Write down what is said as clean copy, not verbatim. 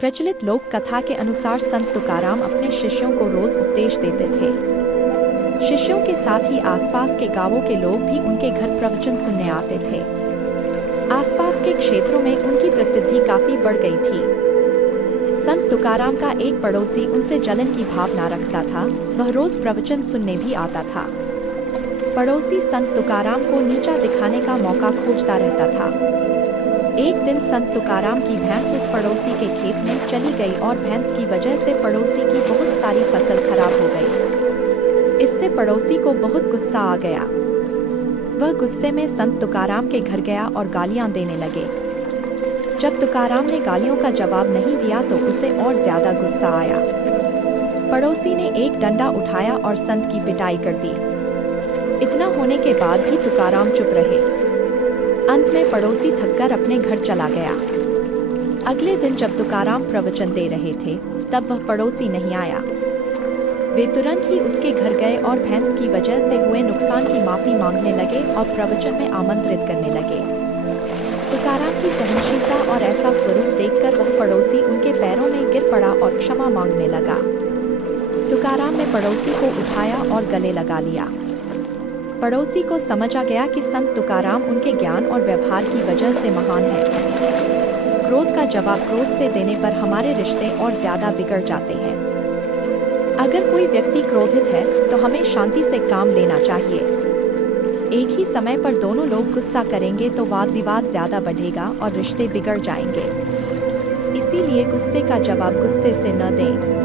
प्रचलित लोक कथा के अनुसार संत तुकाराम अपने शिष्यों को रोज उपदेश देते थे। शिष्यों के साथ ही आसपास के गांवों के लोग भी उनके घर प्रवचन सुनने आते थे। आसपास के क्षेत्रों में उनकी प्रसिद्धि काफी बढ़ गई थी। संत तुकाराम का एक पड़ोसी उनसे जलन की भावना रखता था। वह रोज प्रवचन सुनने भी आता था। पड़ोसी संत तुकाराम को नीचा दिखाने का मौका खोजता रहता था। एक दिन संत तुकाराम की भैंस उस पड़ोसी के खेत में चली गई और भैंस की वजह से पड़ोसी की बहुत सारी फसल खराब हो गई। इससे पड़ोसी को बहुत गुस्सा आ गया। वह गुस्से में संत तुकाराम के घर गया और गालियां देने लगे। जब तुकाराम ने गालियों का जवाब नहीं दिया तो उसे और ज्यादा गुस्सा आया। पड़ोसी ने एक डंडा उठाया और संत की पिटाई कर दी। इतना होने के बाद भी तुकाराम चुप रहे। अंत में पड़ोसी थककर अपने घर चला गया। अगले दिन जब तुकाराम प्रवचन दे रहे थे तब वह पड़ोसी नहीं आया। वे तुरंत ही उसके घर गए और भैंस की वजह से हुए नुकसान की माफी मांगने लगे और प्रवचन में आमंत्रित करने लगे। तुकाराम की सहनशीलता और ऐसा स्वरूप देखकर वह पड़ोसी उनके पैरों में गिर पड़ा और क्षमा मांगने लगा। तुकाराम ने पड़ोसी को उठाया और गले लगा लिया। पड़ोसी को समझ आ गया कि संत तुकाराम उनके ज्ञान और व्यवहार की वजह से महान है। क्रोध का जवाब क्रोध से देने पर हमारे रिश्ते और ज्यादा बिगड़ जाते हैं। अगर कोई व्यक्ति क्रोधित है तो हमें शांति से काम लेना चाहिए। एक ही समय पर दोनों लोग गुस्सा करेंगे तो वाद विवाद ज्यादा बढ़ेगा और रिश्ते बिगड़ जाएंगे। इसीलिए गुस्से का जवाब गुस्से से न दें।